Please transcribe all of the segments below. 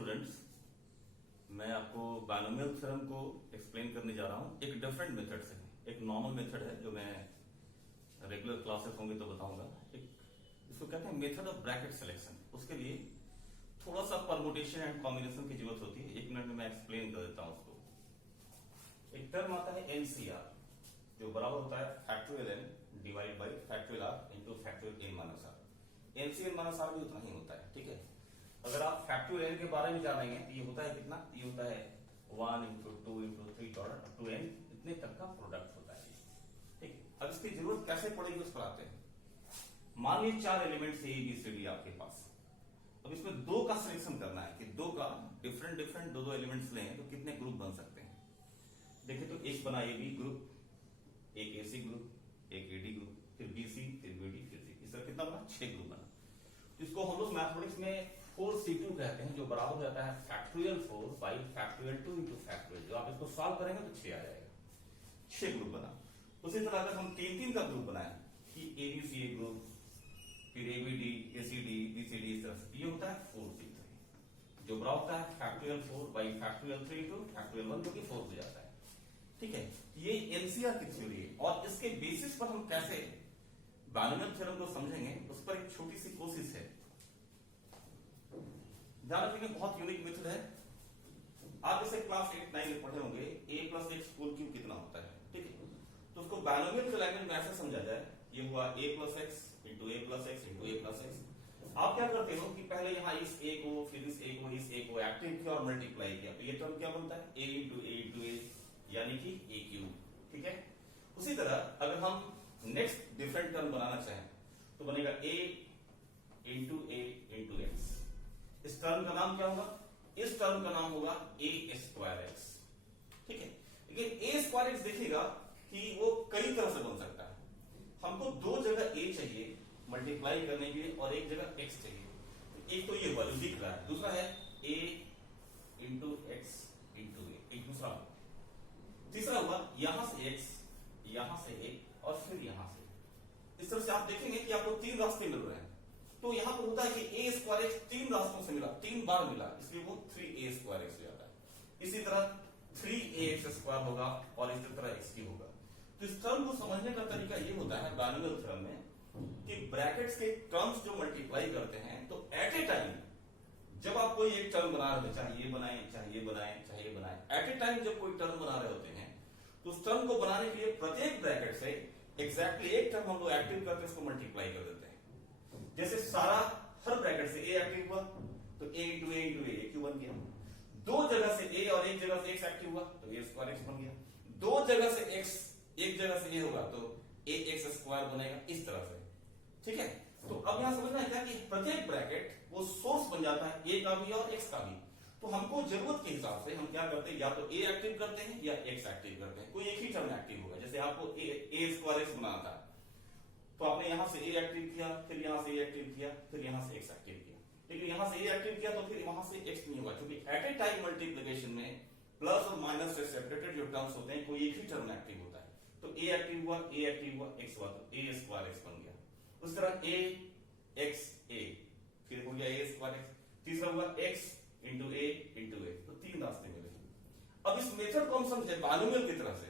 Students, मैं आपको binomial theorem को एक्सप्लेन करने जा रहा हूं एक डिफरेंट मेथड से। एक नॉर्मल मेथड है जो मैं रेगुलर क्लासेस होंगे तो बताऊंगा। एक इसको कहते हैं मेथड ऑफ ब्रैकेट सिलेक्शन। उसके लिए थोड़ा सा परमुटेशन एंड कॉम्बिनेशन की जरूरत होती है। 1 मिनट में मैं एक्सप्लेन कर देता हूं उसको। एक टर्म आता है एनसीआर, जो बराबर होता है factorial n divide by factorial r into factorial n minus r. NCn minus r भी उतना ही होता है, ठीक है। अगर आप फैक्टोरियल के बारे में जानेंगे तो ये होता है कितना, ये होता है 1 into 2 into 3 dot to n, इतने तक का प्रोडक्ट होता है, ठीक। अब इसकी जरूरत कैसे पड़ेगी उस पर आते हैं। मान लीजिए 4 elements A B C D आपके पास। अब इसमें 2 का सिलेक्शन करना है कि 2 का डिफरेंट दो एलिमेंट्स लें तो कितने ग्रुप बन सकते हैं। देखिए तो एक बना ए बी ग्रुप, एक ए सी ग्रुप, एक ए डी ग्रुप, फिर बी सी, फिर बी डी, फिर सी। इस तरह कितना बना, 6 ग्रुप बना। इसको हम लोग मैथमेटिक्स में 4C2 कहते हैं, जो बराबर हो जाता है factorial 4 by factorial 2 into factorial. जो आप इसको सॉल्व करेंगे तो 6 आ जाएगा। 6 ग्रुप बना। उसी तरह अगर हम 3 का ग्रुप बनाए कि एबीसी ग्रुप, फिर एबीडी, एसीडी, बीसीडी, इस तरह से, ये होता है 4C3, जो बराबर होता है factorial 4 by factorial 3 into factorial 1, जो कि 4 हो जाता है, ठीक है। ये एनसीआर की थ्योरी है और इसके बेसिस पर हम कैसे बायनोमियल थ्योरम को समझेंगे उस पर एक छोटी सी कोशिश है। ध्यान रखिए, बहुत यूनिक मेथड है। आप इसे क्लास 8-9 में पढ़े होंगे, a plus x whole cube कितना होता है, ठीक है। तो उसको बायनोमियल के लैंग्वेज में ऐसे समझा जाए, ये हुआ a plus x into A plus x into A plus x. आप क्या करते हो कि पहले यहाँ इस a को, फिर इस a को, इस a को एक्टिव किया और मल्टीप्लाई किया, तो ये टर्म क्या बनता है, a इंटू ए यानी कि a क्यूब, ठीक है। उसी तरह अगर हम नेक्स्ट डिफरेंट टर्म बनाना चाहें तो बनेगा a into A into x. इस टर्म का नाम क्या होगा, इस टर्म का नाम होगा a स्क्वायर एक्स, ठीक है। लेकिन a स्क्वायर एक्स देखिएगा कि वो कई तरह से बन सकता है। हमको 2 जगह a चाहिए मल्टीप्लाई करने के लिए और एक जगह x चाहिए। एक तो ये वैल्यू दिख रहा है, दूसरा है a इंटू एक्स इंटू ए, एक दूसरा हुआ। तीसरा हुआ यहां से x, यहां से a और फिर यहां से। इस तरह से आप देखेंगे कि आपको 3 रास्ते मिल रहे हैं। तो यहां पर होता है कि a स्क्वायर एक्स 3 रास्तों से मिला, 3 बार मिला, इसलिए वो 3a स्क्वायर एक्स हो जाता है। इसी तरह 3ax स्क्वायर होगा और इसी तरह x की होगा। तो इस टर्म को समझने का तरीका ये होता है बायनोमियल थ्योरम में कि ब्रैकेट्स के टर्म्स जो मल्टीप्लाई करते हैं, तो एट ए टाइम जब आप कोई एक टर्म बना रहे हो, चाहे ये बनाए, चाहे ये बनाए, चाहे ये बनाए, एट ए टाइम जब कोई टर्म बना रहे होते हैं तो उस टर्म को बनाने के लिए प्रत्येक ब्रैकेट से एग्जैक्टली एक टर्म हम लोग एक्टिव करते हैं, उसको मल्टीप्लाई कर देते हैं। जैसे सारा हर ब्रैकेट से a एक्टिव हुआ तो a इंटू ए क्यू बन गया। 2 जगह से a और एक जगह से x एक्टिव हुआ तो a स्क्वायर एक्स बन गया। 2 जगह से x, एक जगह से a होगा तो a एक्स स्क्वायर बनेगा, इस तरह से, ठीक है। तो अब यहां समझना है कि प्रत्येक ब्रैकेट वो सोर्स बन जाता है a का भी और x का भी। तो हमको जरूरत के हिसाब से हम क्या करते हैं, या तो a एक्टिव करते हैं या x एक्टिव करते हैं। कोई एक ही टर्म एक्टिव होगा। जैसे आपको a स्क्वायर एक्स बनाना था तो आपने यहां से a एक्टिव किया, फिर यहां से a एक्टिव किया, फिर यहां से x एक्टिव किया। लेकिन यहां से a एक्टिव किया तो फिर वहां से x नहीं होगा, क्योंकि एट ए टाइम मल्टीप्लिकेशन में प्लस और माइनस से सेपरेटेड जो टर्म्स होते हैं, कोई एक ही टर्म एक्टिव होता है। तो a एक्टिव हुआ, a एक्टिव हुआ, x हुआ तो a स्क्वायर एक्स बन गया। उस तरह a x a, फिर हो गया a स्क्वायर एक्स। तीसरा हुआ x इंटू ए इंटू ए, तो 3 रास्ते मिले। अब इस मेथड को हम समझे बायनोमियल की तरह से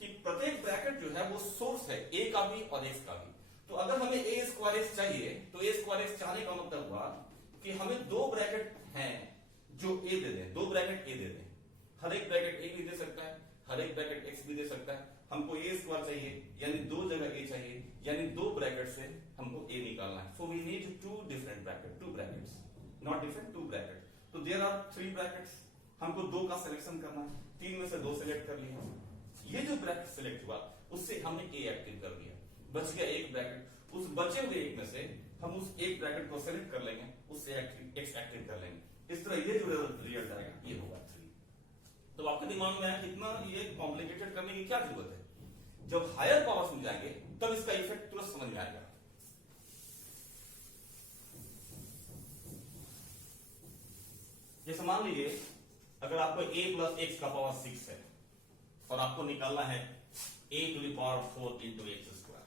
कि प्रत्येक ब्रैकेट जो है वो सोर्स है a का भी और x का भी। तो अगर हमें a स्क्वायर एक्स चाहिए तो a स्क्वायर एक्स चाहने का मतलब हुआ कि हमें 2 ब्रैकेट हैं जो a दे दें, 2 ब्रैकेट a दे दें। हर एक ब्रैकेट a भी दे सकता है, हर एक ब्रैकेट x भी दे सकता है। हमको a स्क्वायर चाहिए यानी 2 जगह a चाहिए, यानी 2 ब्रैकेट से हमको a निकालना है। So we need 2 different bracket, 2 brackets, not different, 2 bracket. तो देयर आर 3 ब्रैकेट्स। हमको 2 का सिलेक्शन करना है, 3 में से 2 सिलेक्ट कर लिया। ये जो ब्रैकेट सिलेक्ट हुआ उससे हमने a एक्टिव कर दिया, बच गया एक ब्रैकेट। उस बचे हुए एक में से हम उस एक ब्रैकेट को सिलेक्ट कर लेंगे, उससे x एक्टिव कर लेंगे। इस तरह ये जो रिजल्ट आएगा ये होगा 3। तो आपके दिमाग में आया कितना ये कॉम्प्लिकेटेड करने की क्या जरूरत है। जब हायर पावर्स में जाएंगे तब इसका इफेक्ट तुरंत समझ में आएगा। जैसे मान लीजिए अगर आपको a प्लस एक्स का पावर 6 है और आपको निकालना है a to the power 4 into x square,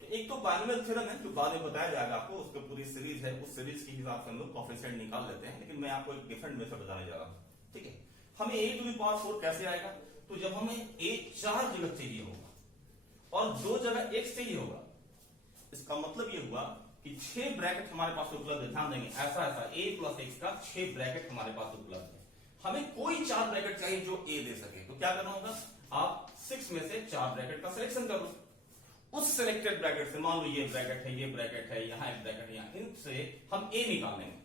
तो एक तो बाइनोमियल थ्योरम है जो बाद में बताया जाएगा आपको, उसका पूरी सीरीज है, उस सीरीज के हिसाब से हम लोग कोएफिशिएंट निकाल लेते हैं, लेकिन मैं आपको एक डिफरेंट मेथड बताने जा रहा हूं। ठीक है, हमें a⁴ कैसे आएगा? तो जब हमें a 4 जगह चाहिए होगा और 2 जगह x चाहिए होगा, इसका मतलब ये हुआ कि 6 ब्रैकेट हमारे पास उपलब्ध है। ध्यान देंगे, ऐसा a + x का 6 ब्रैकेट हमारे पास उपलब्ध है। हमें कोई 4 ब्रैकेट चाहिए जो a दे सके, तो क्या करना होगा? आप 6 में से 4 ब्रैकेट का सिलेक्शन कर लो। उस सिलेक्टेड ब्रैकेट से, मान लो ये ब्रैकेट है, ये ब्रैकेट है, यहाँ एक ब्रैकेट है, यहाँ, इनसे हम a निकाल लेंगे,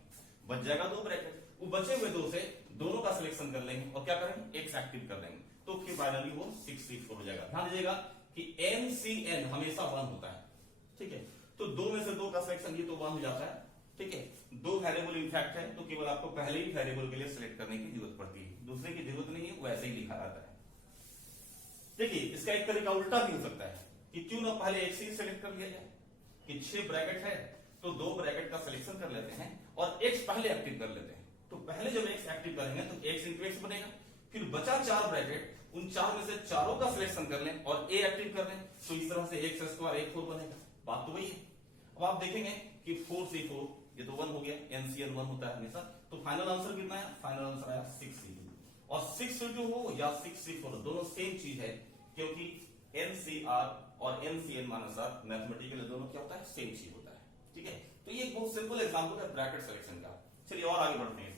बच जाएगा 2 ब्रैकेट। वो बचे हुए 2 से दोनों का सिलेक्शन कर लेंगे और क्या करेंगे? x एक्टिव कर लेंगे, तो फिर फाइनली वो 6c4 हो जाएगा। ध्यान दीजिएगा कि MCN हमेशा 1 होता है। ठीक है, तो 2 में से 2 का सिलेक्शन, ये तो 1 हो जाता है। ठीक है, 2 वेरिएबल इनफैक्ट है, तो केवल आपको पहले ही वेरिएबल के लिए सिलेक्ट करने की जरूरत पड़ती है, दूसरे की जरूरत नहीं है, वैसे ही लिखा रहता है। देखिए, इसका एक तरीका उल्टा भी हो सकता है कि क्यों ना पहले x ही सिलेक्ट कर लिया जाए, कि 6 ब्रैकेट है तो 2 ब्रैकेट का सिलेक्शन कर लेते हैं और x पहले एक्टिव कर लेते हैं। तो पहले जब x एक्टिव करेंगे तो x into x बनेगा, फिर बचा 4 ब्रैकेट, उन 4 में से चारों का सिलेक्शन कर लें और a एक्टिव कर लें, तो इस तरह से x² a4 बनेगा। बात तो वही है। अब आप देखेंगे कि 4c4, ये तो 1 हो गया, NCN 1 होता है हमेशा, तो फाइनल आंसर कितना है? फाइनल आंसर आया 6c2। और 6c2 हो या 6c4 दोनों सेम चीज है, क्योंकि NCR और NCN माइनस मैथमेटिकली दोनों क्या होता है? सेम चीज होता है। ठीक है, तो ये एक बहुत सिंपल एग्जांपल है ब्रैकेट सिलेक्शन का। चलिए और आगे बढ़ते हैं।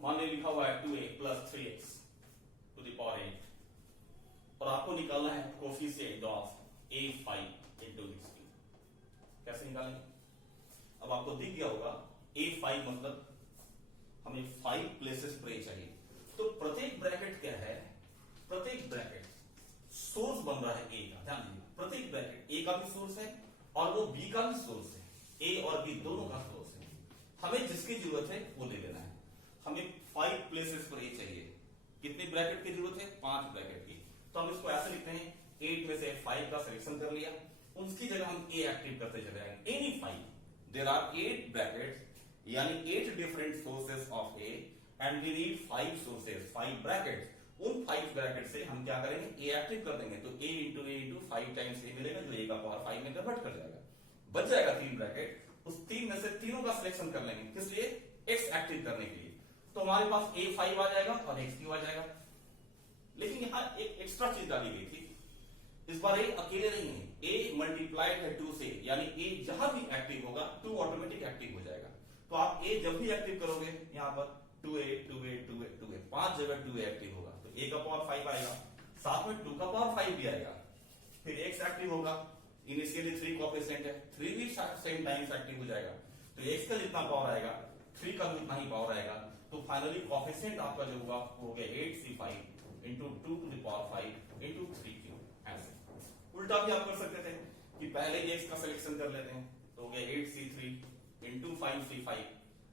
मान लीजिए लिखा हुआ है 2a + 3x to the power 8 और आपको निकालना है कोफिशिएंट ऑफ a5 into 16। कैसे निकालेंगे? अब आपको दिख गया होगा a5 मतलब हमें 5 प्लेसेस पर a चाहिए, तो प्रत्येक ब्रैकेट क्या है? प्रत्येक ब्रैकेट सोर्स बन रहा है a का। ध्यान दीजिए, प्रत्येक ब्रैकेट a का भी सोर्स है और वो b का भी सोर्स है, a और b दोनों का सोर्स है। हमें जिसकी जरूरत है वो ले लेना है। हमें 5 प्लेसेस पर a चाहिए। कितनी ब्रैकेट की जरूरत है? 5 ब्रैकेट की। तो हम इसको ऐसे लिखते हैं, 8 में से 5 का सिलेक्शन कर लिया, उसकी जगह हम a एक्टिव करते चले जाएंगे। एनी 5, देयर आर 8 ब्रैकेट्स, यानी 8 different sources of a and we need 5 sources, 5 brackets. उन 5 ब्रैकेट से हम क्या करेंगे? a एक्टिव कर देंगे, तो a into 5 टाइम्स a मिलेगा, जो a का पावर 5 में कन्वर्ट कर जाएगा। बच जाएगा 3 ब्रैकेट, उस 3 में से तीनों का सिलेक्शन कर लेंगे, किस लिए? x एक्टिव करने के लिए। तो हमारे पास a5 आ जाएगा और x3 आ जाएगा। लेकिन यहां एक एक्स्ट्रा चीज डाली गई थी, इस बार a अकेले नहीं है, a मल्टीप्लाइड है 2 से, यानी a जहां भी एक्टिव होगा 2 ऑटोमेटिक एक्टिव हो जाएगा। तो आप a जब भी एक्टिव करोगे, यहां पर 2a 2a 2a 2a 5 जगह 2a एक्टिव होगा, तो a का पावर 5 आएगा, साथ में 2 का पावर 5 भी आएगा। फिर x एक्टिव होगा, इनिशियली 3 कोएफिशिएंट है, 3 भी सेम टाइम्स एक्टिव हो जाएगा, तो x का जितना पावर आएगा 3 का भी उतना ही पावर आएगा। तो फाइनली कोएफिशिएंट आपका जो होगा वो हो गया 8c5 into 2 to the power 5 into 3q। ऐसे उल्टा भी आप कर सकते थे कि पहले x का सिलेक्शन कर लेते हैं, तो हो गया 8c3 into 5c5।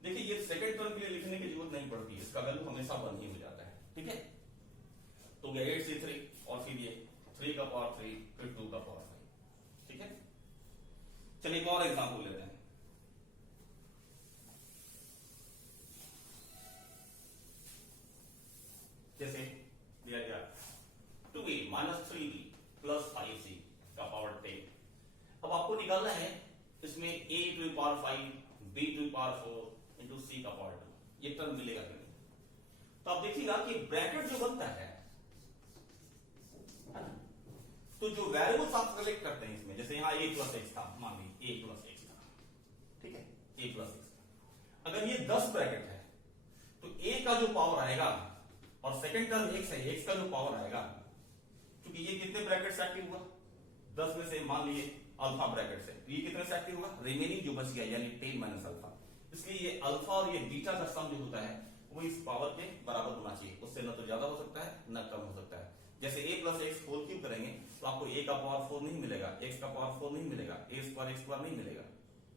देखिए, ये सेकंड टर्म के लिए लिखने की जरूरत नहीं पड़ती, इसका वैल्यू हमेशा 1 ही हो जाता है। ठीक है, तो हो गया 8c3 और फिर ये 3 का पावर 3 फिर 2 का पावर 5। ठीक है, चलिए एक और एग्जांपल लेते हैं। जैसे दिया गया 2a - 3b + 5c का पावर 10। अब आपको निकालना है इसमें a to the power 5 b to the power 4 into c का पावर 2, ये टर्म मिलेगा कि नहीं? तो आप देखिएगा कि ब्रैकेट जो बनता है ना, तो जो वेरिएबल्स आप सेलेक्ट करते हैं इसमें, जैसे यहां a + x था, मान लीजिए a + x था, ठीक है, a + x था। अगर ये 10 ब्रैकेट है तो a का जो पावर आएगा और सेकंड टर्म x है, x का जो पावर आएगा, क्योंकि ये कितने ब्रैकेट से एक्टिव हुआ? 10 में से मान लिए अल्फा ब्रैकेट से, तो ये कितने से एक्टिव हुआ? रिमेनिंग जो बच गया, यानी 10 - अल्फा। इसलिए ये अल्फा और ये बीटा का सम जो होता है वो इस पावर के बराबर होना चाहिए, उससे न तो ज्यादा हो सकता है न कम हो सकता है। जैसे a + x होल क्यूब करेंगे तो आपको a का पावर 4 नहीं मिलेगा, x का पावर 4 नहीं मिलेगा, a² नहीं मिलेगा।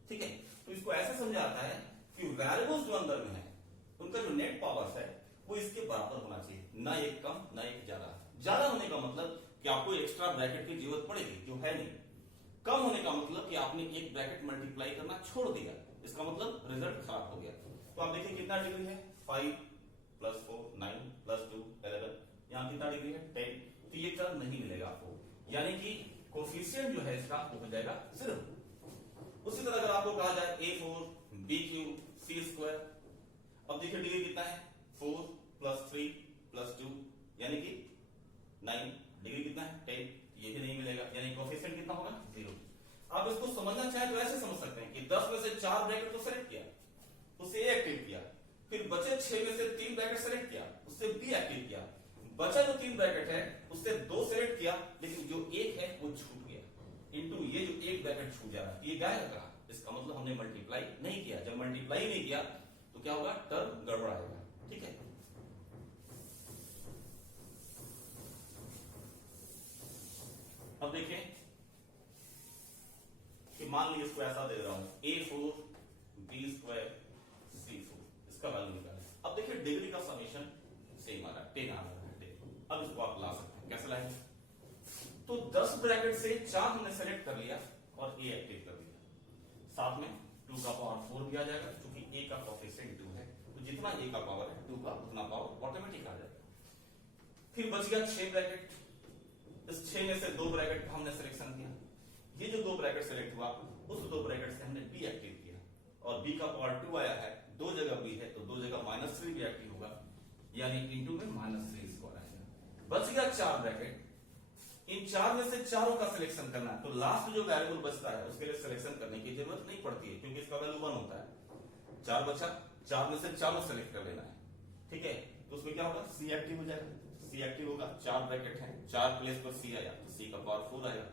ठीक है, तो इसको ऐसे समझा जाता है कि वेरिएबल्स जो अंदर में है उनका जो नेट पावर्स है वो इसके बराबर होना चाहिए, ना एक कम ना एक ज्यादा। ज्यादा होने का मतलब कि आपको एक्स्ट्रा ब्रैकेट की जरूरत पड़ेगी, जो है नहीं। कम होने का मतलब कि आपने एक ब्रैकेट मल्टीप्लाई करना छोड़ दिया, इसका मतलब रिजल्ट खराब हो गया। तो आप देखिए कितना डिग्री है, 5 + 4 9 + 2 11, यहाँ कितना डिग्री है 10, तो ये टर्म नहीं मिलेगा आपको, यानी कि कोफिशिएंट जो है इसका वो हो जाएगा 0। उसी तरह अगर आपको कहा जाए A4 B3 C², अब देखिए डिग्री कितना है 4 + 3 + 2 यानी कि 9, डिग्री कितना है 10, ये भी नहीं मिलेगा, यानी कोफिशिएंट कितना होगा 0। आप इसको समझना चाहे तो ऐसे समझ सकते हैं कि 10 में से 4 ब्रैकेट तो सेलेक्ट किया, उससे A एक्टिव किया, फिर बचे 6 में से 3 ब्रैकेट सेलेक्ट किया, उससे B एक्टिव किया, बचा जो 3 ब्रैकेट है उससे 2 सेलेक्ट किया, लेकिन जो एक है वो छूट गया, इनटू ये जो एक ब्रैकेट छूट जा रहा है, ये गायब कहा, इसका मतलब हमने मल्टीप्लाई नहीं किया। जब मल्टीप्लाई नहीं किया तो क्या होगा, टर्म गड़बड़ाएगा। ठीक है, अब देखिए कि मान लीजिए इसको ऐसा दे रहा हूं A4 B² C4, इसका वैल्यू निकालें। अब देखिए डिग्री का समेशन सेम आ रहा है 10 आ रहा है। अब इसको आप ला सकते हैं, कैसे लाएंगे, तो 10 ब्रैकेट से 4 हमने सेलेक्ट कर लिया और A एक्टिव कर दिया, साथ में 2 का पावर 4 भी आ जाएगा, क्योंकि A का कोफिशिएंट 2 है, तो जितना A का पावर है 2 का उतना पावर ऑटोमेटिक आ जाएगा। फिर बच गया 6 ब्रैकेट, इस 6 में से 2 ब्रैकेट का हमने सिलेक्शन किया, ये जो 2 ब्रैकेट सेलेक्ट हुआ उस 2 ब्रैकेट से हमने B एक्टिव किया, और B का पावर 2 आया है, 2 जगह B है तो 2 जगह -3 भी एक्टिव होगा, यानी इनटू में -3² आएगा। बच गया 4 ब्रैकेट, इन 4 में से चारों का सिलेक्शन करना है, तो लास्ट जो वेरिएबल बचता है उसके लिए सिलेक्शन करने की जरूरत नहीं पड़ती है, क्योंकि इसका वैल्यू 1 होता है। 4 बचा, 4 में से चारों सेलेक्ट कर लेना है। ठीक है, तो उसमें क्या होगा, C एक्टिव हो जाएगा, C एक्टिव होगा, 4 ब्रैकेट है, 4 प्लेस पर C आया तो C का पावर 4 आएगा,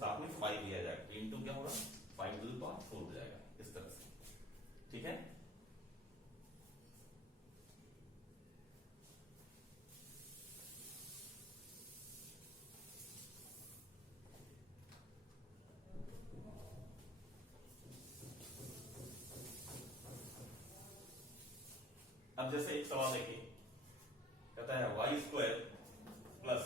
साथ में 5 भी आ जाएगा, इनटू क्या होगा 5 टू द पावर 4 हो जाएगा, इस तरह से। ठीक है, अब जैसे एक सवाल देखिए, कहता है y² plus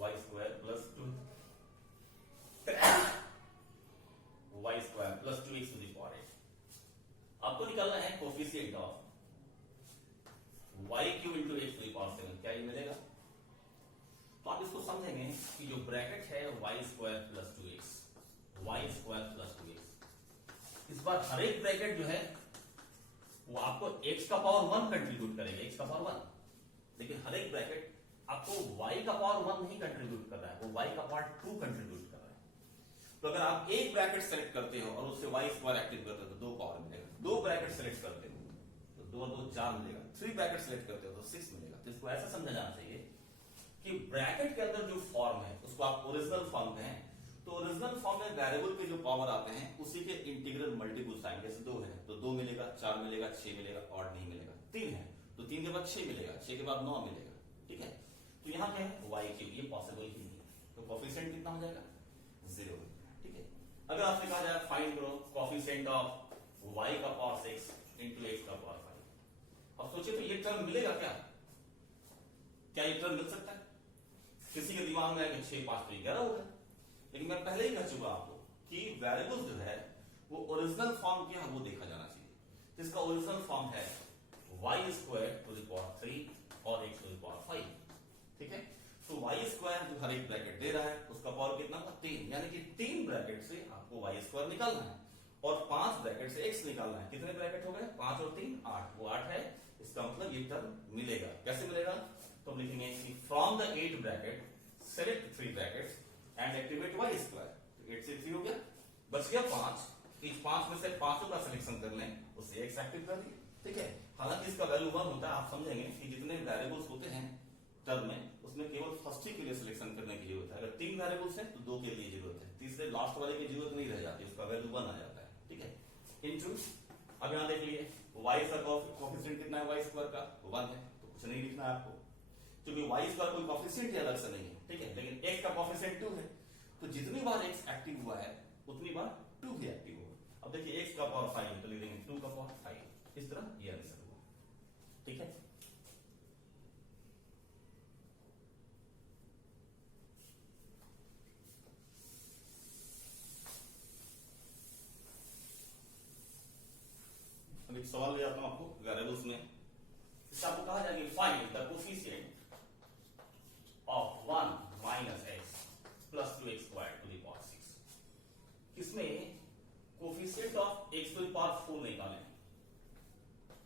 y² plus 2 y² plus 2x to the power 8। आपको निकालना है coefficient of y³ into x to the power 7, क्या ये मिलेगा। तो आप इसको समझेंगे कि जो ब्रैकेट है y² plus 2x, y² plus 2x, इस बार हर एक ब्रैकेट जो है वो आपको x का पावर 1 कंट्रीब्यूट करेगा, x का पावर 1, लेकिन हर एक ब्रैकेट आपको y का पावर 1 नहीं कंट्रीब्यूट कर रहा है, वो y का पावर 2 कंट्रीब्यूट कर रहा है। तो अगर आप एक ब्रैकेट सेलेक्ट करते हो और उससे y² एक्टिव करते हो तो 2 पावर मिलेगा, 2 ब्रैकेट सेलेक्ट करते हो तो 2 और 2 4 मिलेगा, 3 ब्रैकेट सेलेक्ट करते हो तो 6 मिलेगा। तो इसको ऐसा समझा जाना चाहिए कि ब्रैकेट के अंदर जो फॉर्म है उसको आप ओरिजिनल फॉर्म कहें, तो ओरिजिनल फॉर्म में वेरिएबल के जो पावर आते हैं उसी के इंटीग्रल मल्टीपल्स आएंगे। जैसे 2 है तो 2 मिलेगा, 4 मिलेगा, 6 मिलेगा, और नहीं मिलेगा। 3 है तो 3 के बाद 6 मिलेगा, 6 के बाद 9 मिलेगा। ठीक है, तो यहाँ क्या है y³, ये पॉसिबल ही नहीं है, तो कोफिशिएंट कितना हो जाएगा 0। ठीक है, अगर आपसे कहा जाए फाइंड करो कोफिशिएंट ऑफ y का पावर 6 इंटू x का पावर 5, अब सोचिए तो ये टर्म मिलेगा क्या, क्या ये टर्म मिल सकता है। किसी के दिमाग में आएगा 6 5 तो 11 होगा, लेकिन मैं पहले ही कह चुका आपको कि वेरिएबल जो है वो ओरिजिनल फॉर्म क्या है वो देखा जाना चाहिए, जिसका ओरिजिनल फॉर्म है y² टू द पावर 3 और x टू द पावर 5। ठीक है, तो y² जो हर एक ब्रैकेट दे रहा है उसका पावर कितना होगा 3, यानी कि 3 ब्रैकेट से आपको y² निकालना है और 5 ब्रैकेट से x निकालना है। कितने ब्रैकेट हो गए 5 और 3 8, वो 8 है, इसका मतलब ये टर्म मिलेगा। कैसे मिलेगा, तो लिखेंगे कि from the 8 bracket select 3 brackets and activate y²। तो 8 से 3 हो गया, बच गया 5, इस 5 में से 5 का सिलेक्शन कर लें, उससे x एक्टिव कर दिए। ठीक है, हालांकि इसका वैल्यू 1 होता है, आप समझेंगे कि जितने वेरिएबल्स होते हैं टर्म में उसमें केवल फर्स्ट ही के लिए सिलेक्शन करने की जरूरत है। अगर 3 वेरिएबल्स हैं तो 2 के लिए जरूरत है, तीसरे लास्ट वाले की जरूरत नहीं रह जाती, उसका वैल्यू 1 आ जाता है। ठीक है, इनटू अब यहां देख लीजिए y का कोफिशिएंट कितना है y² का 1 है, तो कुछ नहीं लिखना है आपको, क्योंकि y² कोई कोफिशिएंट ही अलग से नहीं है। ठीक है, लेकिन x का कोफिशिएंट 2 है, तो जितनी बार x एक्टिव हुआ है उतनी बार 2 भी एक्टिव होगा। अब देखिए x का पावर 5 तो लिख देंगे 2 का पावर 5, इस तरह ये आंसर हुआ। ठीक है, एक सवाल ले आता हूं आपको वेरिएबल्स में। इससे आपको कहा जाएगा find the coefficient of 1 minus x plus 2x square to the power 6। इसमें coefficient of x to the power 4 निकालें,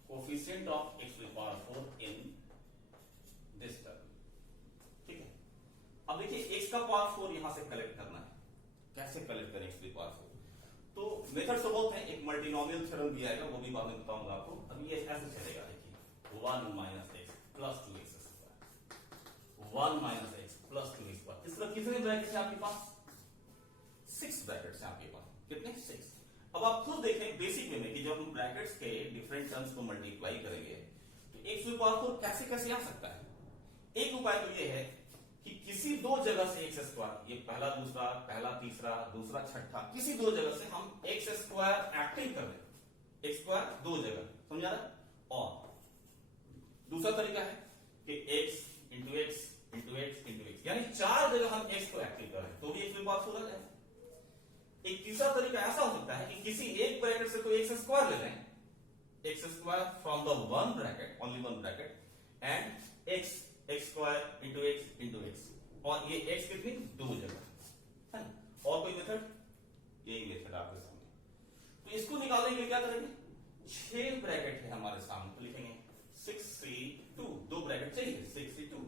coefficient of x to the power 4 in this term. ठीक है, अब देखिए x का पावर 4 यहां से कलेक्ट करना है। कैसे कलेक्ट करें x टू द पावर 4? तो मेथड तो बहुत है, एक मल्टीनोमियल थ्योरम भी आएगा, वो भी बाद में बताऊंगा आपको। अभी ये ऐसे चलेगा, देखिए 1 minus x plus 2x square, 1 minus x plus 2x square. इस तरह कितने ब्रैकेट्स हैं आपके पास? 6 ब्रैकेट्स हैं आपके पास। कितने? 6। अब आप खुद देखें बेसिक वे में कि जब हम ब्रैकेट्स के डिफरेंट टर्म्स को मल्टीप्लाई करेंगे तो x टू द पावर 4 कैसे कैसे आ सकता है। एक उपाय तो ये है कि किसी दो जगह से एक्स स्क्वायर, ये पहला दूसरा, पहला तीसरा, दूसरा छठा, किसी दो जगह से हम एक्स स्क्वायर एक्टिव कर दें। एक्स स्क्वायर दो जगह, समझा रहा? और दूसरा तरीका है कि x into x into x into x, यानी 4 जगह हम एक्स को एक्टिव करें तो भी एक्स टू द पावर 4 आ जाए। एक तीसरा तरीका ऐसा हो सकता है कि किसी एक ब्रैकेट से कोई एक्स स्क्वायर ले लें, x square from the one bracket, only one bracket, and x x square into x, और ये एक्स कितनी? दो जगह है ना। और कोई मेथड? यही मेथड आपके सामने। तो इसको निकालने के लिए क्या करेंगे? 6 ब्रैकेट है हमारे सामने, तो लिखेंगे 6 3 2, दो ब्रैकेट चाहिए, 6 3 2।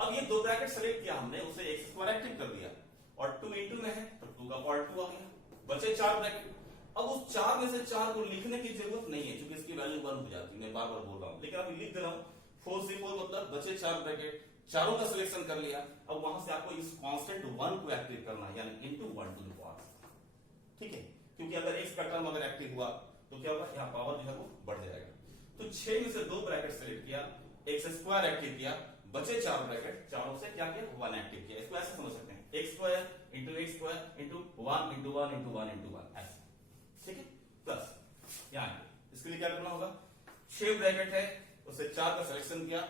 अब ये दो ब्रैकेट सेलेक्ट किया हमने, उसे एक्स स्क्वायर एक्टिव कर दिया, और 2 इंटू में है तो 2 का पावर 2 आ गया, बचे 4 ब्रैकेट। अब उस 4 में से 4 को लिखने की जरूरत नहीं है क्योंकि इसकी वैल्यू 1 हो जाती है, मैं बार बार बोल रहा हूं, लेकिन अभी लिख दे रहा हूं। 4 से 4 मतलब बचे 4 ब्रैकेट, चारों का सिलेक्शन कर लिया। अब वहां से आपको इस कांस्टेंट 1 को एक्टिव करना है, यानी इनटू 1 टू द पावर। ठीक है, क्योंकि अगर x का टर्म अगर एक्टिव हुआ तो क्या होगा? यहां पावर जो है वो बढ़ जाएगा। तो 6 में से 2 ब्रैकेट सेलेक्ट किया, एक्स स्क्वायर एक्टिव किया, बचे 4 ब्रैकेट, चारों से क्या किया? 1 एक्टिव किया। इसको ऐसे समझ सकते हैं, x square into x square into 1 into 1 into 1 into 1 ऐसे। ठीक है, प्लस यहां इसके लिए क्या करना होगा? 6 ब्रैकेट है, उससे 4 का सिलेक्शन किया,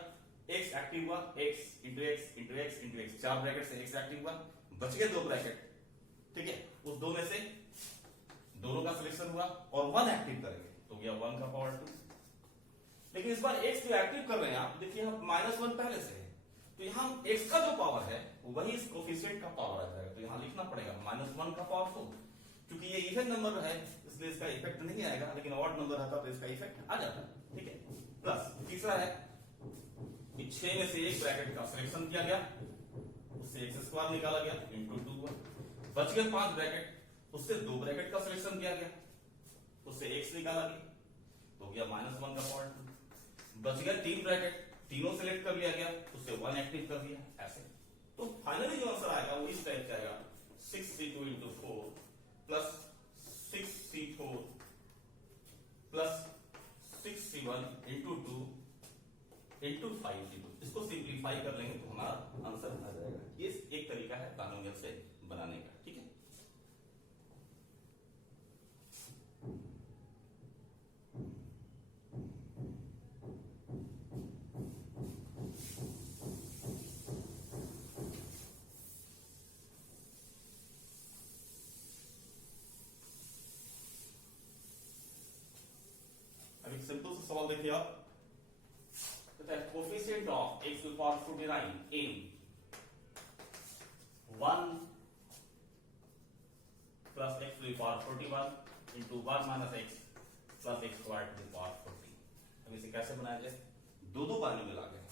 एक्स एक्टिव हुआ, x into x into x into x, 4 bracket से एक्स एक्टिव हुआ, बच गए 2 ब्रैकेट। ठीक है, उस 2 में से दोनों का सिलेक्शन हुआ और 1 एक्टिव करेंगे तो गया 1 का पावर 2। लेकिन इस बार एक्स जो एक्टिव कर रहे हैं आप, देखिए यहां -1 पहले से है, तो यहां एक्स का जो पावर है वही इस कोफिशिएंट का पावर आ जाएगा, तो यहां लिखना पड़ेगा -1 का पावर 4। क्योंकि ये इवन नंबर है इसलिए इसका इफेक्ट नहीं आएगा, लेकिन ऑड नंबर रहता तो इसका इफेक्ट आ जाता। ठीक है, प्लस तीसरा है कि 6 में से एक ब्रैकेट का सिलेक्शन किया गया, उससे एक्स स्क्वायर निकाला गया इंटू 2, बच गए 5 ब्रैकेट, उससे 2 ब्रैकेट का सिलेक्शन किया गया, उससे एक्स निकाला गया तो गया -1 का पावर 2, बच गया 3 ब्रैकेट, तीनों सेलेक्ट कर लिया गया, उससे 1 एक्टिव कर दिया ऐसे। तो फाइनली जो आंसर आएगा वो इस टाइप का आएगा, 6c2 into 4 plus 6c4 plus 6c1 into 2 into 5c2। इसको सिंप्लीफाई कर लेंगे तो हमारा आंसर आ जाएगा। ये एक तरीका है बाइनोमियल से बनाने का। ठीक है, अब एक सिंपल सा सवाल देखिए आप, coefficient of x to the power 49 in 1 plus x to the power 41 into 1 minus x plus x square to the power 40। अब इसे कैसे बनाया जाए? दो बाइनोमियल आ गए।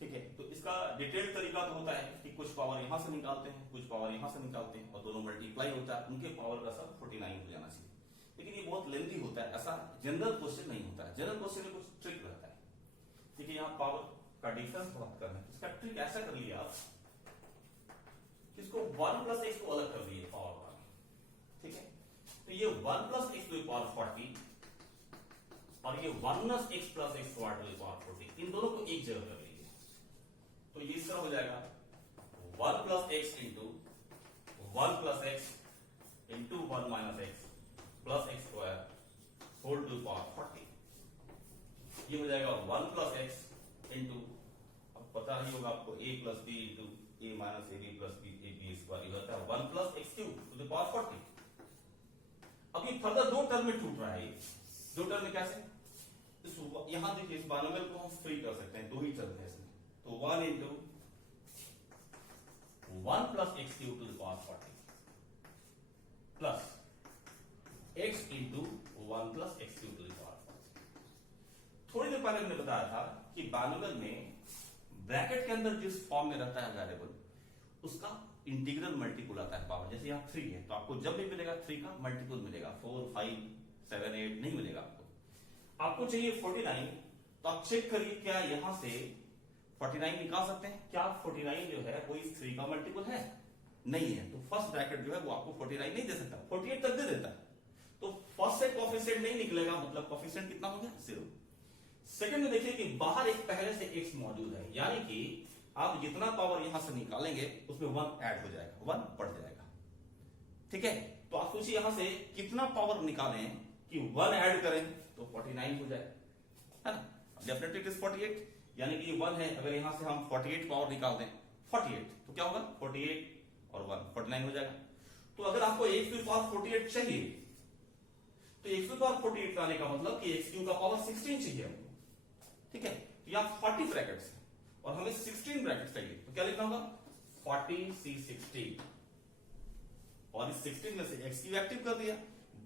ठीक है, तो इसका डिटेल्ड तरीका तो होता है कि कुछ पावर यहां से निकालते हैं, कुछ पावर यहां से निकालते हैं, और दोनों मल्टीप्लाई होता है, उनके पावर का सब 49 हो जाना चाहिए। लेकिन ये बहुत लेंथी होता है, ऐसा जनरल क्वेश्चन नहीं होता है। जनरल क्वेश्चन में कुछ ट्रिक रहता है। देखिए यहां पावर का डिफरेंस बहुत करना है, इसका ट्रिक ऐसा कर लिया आप, इसको 1 प्लस एक्स को अलग कर दिए पावर का। ठीक है, तो ये 1 plus x to the power 40 और ये 1 plus x plus x square to the power 40, इन दोनों को एक जगह कर लीजिए, तो ये इस तरह हो जाएगा 1 plus x into 1 plus x into 1 minus x plus x square whole to the power 40। ये हो जाएगा 1 प्लस एक्स इंटू, अब पता ही होगा आपको, a plus b into a minus a b plus b a b square, ये होता है 1 plus x cube to the power 40। अब ये फर्दर 2 टर्म में टूट रहा है, दो टर्म में कैसे, यहां देखिए इस बाइनोमियल को हम फ्री कर सकते हैं, दो ही चलते हैं इसमें, तो 1 into 1 plus x cube to the power 40 plus x into 1 plus x cube to the power 40। थोड़ी देर पहले मैंने बताया था कि बाइनोमियल में ब्रैकेट के अंदर जिस फॉर्म में रहता है वेरिएबल उसका इंटीग्रल मल्टीपल आता है पावर। जैसे यहाँ 3 है तो आपको जब भी मिलेगा 3 का मल्टीपल मिलेगा, 4 5 7 8 नहीं मिलेगा आपको चाहिए 49, तो आप चेक करिए क्या यहां से 49 निकाल सकते हैं, क्या 49 जो है वो इस 3 का मल्टीपल है, नहीं है, तो फर्स्ट ब्रैकेट जो है वो आपको 49 नहीं दे सकता, 48 तक दे देता है, तो फर्स्ट से कोफिशिएंट नहीं निकलेगा, मतलब कोफिशिएंट कितना हो गया 0। सेकंड में देखिए कि बाहर एक पहले से x मौजूद है, यानी कि आप जितना पावर यहां से निकालेंगे उसमें 1 ऐड हो जाएगा, 1 बढ़ जाएगा, ठीक है। तो आप सोचिए यहां से कितना पावर निकालें कि 1 ऐड करें तो 49 हो जाए, है ना, डेफिनेटली इट इज 48, यानी कि 1 है, अगर यहां से हम 48 पावर निकाल दें 48 तो क्या होगा 48 और 1 49 हो जाएगा। तो अगर आपको x की पावर 48 चाहिए तो x की पावर 48 लाने का मतलब कि x क्यूब का पावर 16 चाहिए हमको, ठीक है। तो यहां 40 ब्रैकेट्स है और हमें 16 ब्रैकेट्स चाहिए, तो क्या लिखना होगा 40 C 16 और इस 16 में से x क्यूब एक्टिव कर दिया,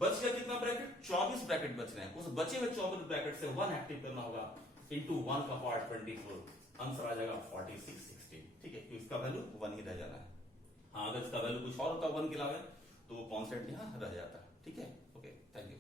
बच गया कितना ब्रैकेट 24 ब्रैकेट बच रहे हैं, उस बचे हुए 24 ब्रैकेट से 1 एक्टिव करना होगा इंटू 1 का पावर 24, आंसर आ जाएगा 46 16, ठीक है। तो इसका वैल्यू 1 ही रह जाना है। हाँ, अगर इसका वैल्यू कुछ और होता 1 के अलावा तो वो कांस्टेंट यहां रह जाता है, ठीक है। Okay, thank you.